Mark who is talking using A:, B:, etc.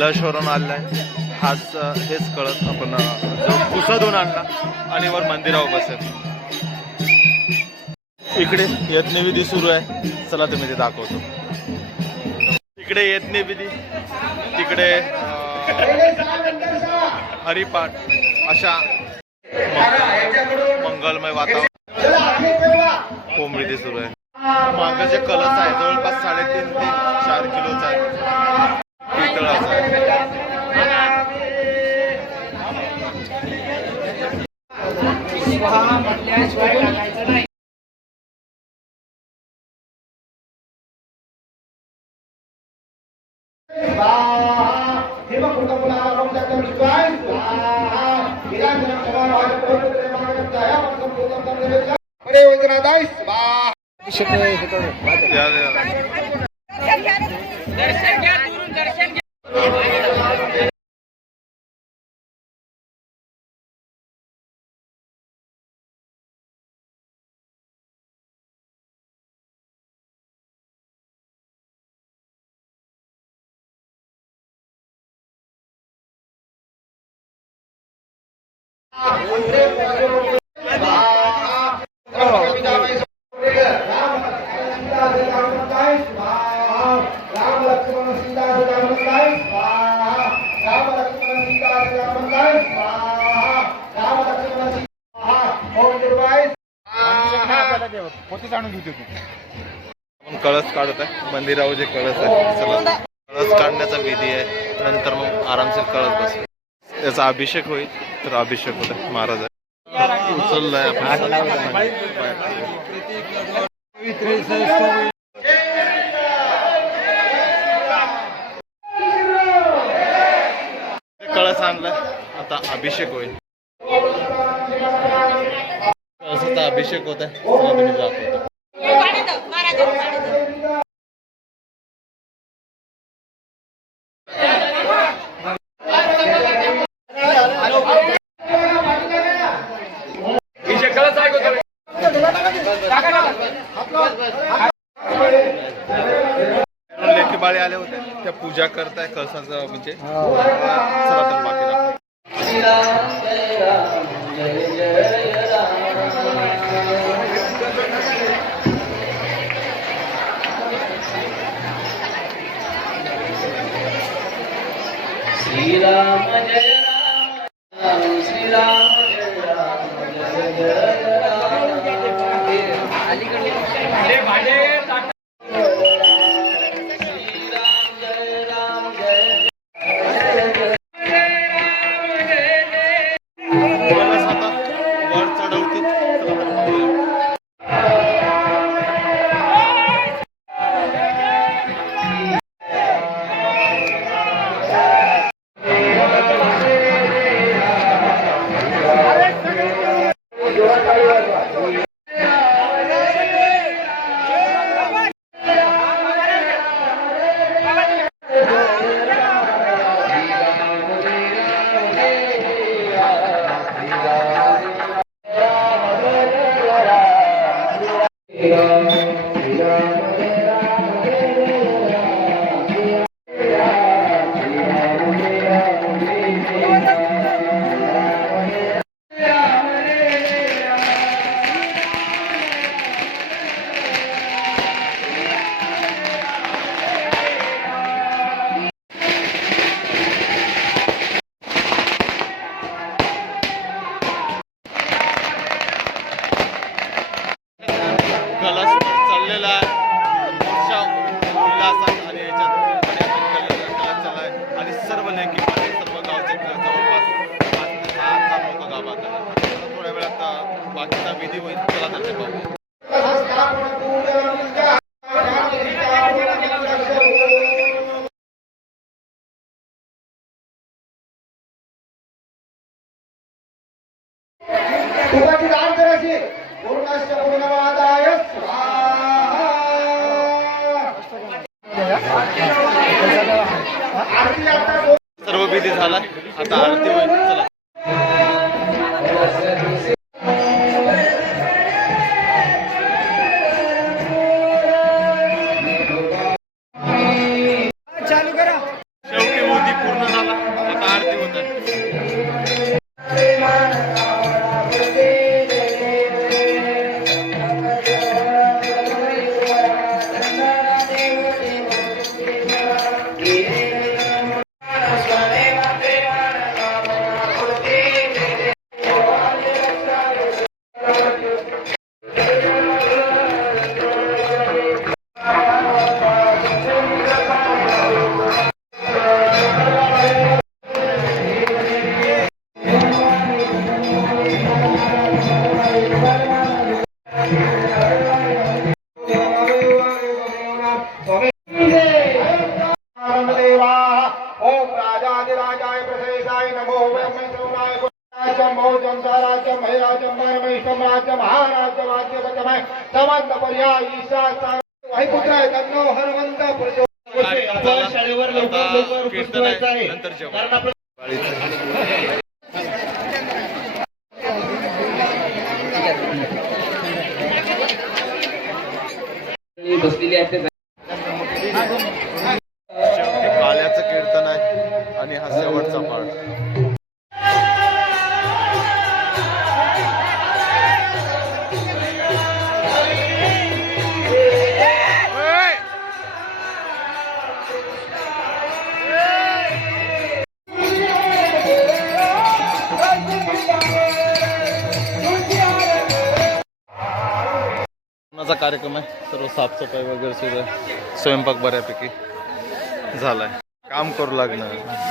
A: Lush वरून आहे हाच हेच कळत आपण पुसदून आणला आणि वर मंदिरावर बसेल. इकडे यज्ञविधी सुरू आहे. चला तुम्ही ते दाखवतो. इकडे यज्ञविधी तिकडे हरिपाठ अशा मंगलमय वातावरण. कोंबडी सुरू आहे. मागं जे कलश आहे जवळपास साडेतीन ते चार किलोचा आहे. या- या-
B: दर्शन घ्या दुरून दर्शन
A: आपण कळस काढत आहे. मंदिरावर जे कळस आहे चला. कळस काढण्याचा विधी आहे. नंतर मग आरामशीर कळस बस. याचा अभिषेक होईल. तर अभिषेक होत महाराज उचललाय आपण. कळस आणलाय. आता अभिषेक होईल. कळसाचा अभिषेक होत आहे दाखवतो लेखी बाळे आले होते त्या पूजा करताय कळसाचं म्हणजे चला तर बाकी
B: श्रीराम जय राम श्रीराम जय राम जय जय
A: कलश चाललेला आहे. मोठ्या उल्हासात आणि याच्यात कलश आणि सर्व लेखी सर्व गावचे जवळपास लोक गावात थोड्या वेळात बाकीचा विधी होईल. चला तर ते पाहू.
C: तुपाची दान करायची पूर्णाच्या पूर्णवादाय स्वाहा आरती आता
A: सर्व विधी झालाय आता आरती होईल. चला. शेवटी मोदी पूर्ण
C: होत
D: पर्याय ईशा प्रचोदयात्.
C: कार्यक्रम झाला.
A: शाळेवर लवकर लवकर
C: आहे
A: कारण आपलं. बसलेली आहेत
C: लग्नाचा कार्यक्रम आहे. सर्व साफसफाई वगैरे सुरू आहे स्वयंपाक बऱ्यापैकी झालाय. काम करू लागणार.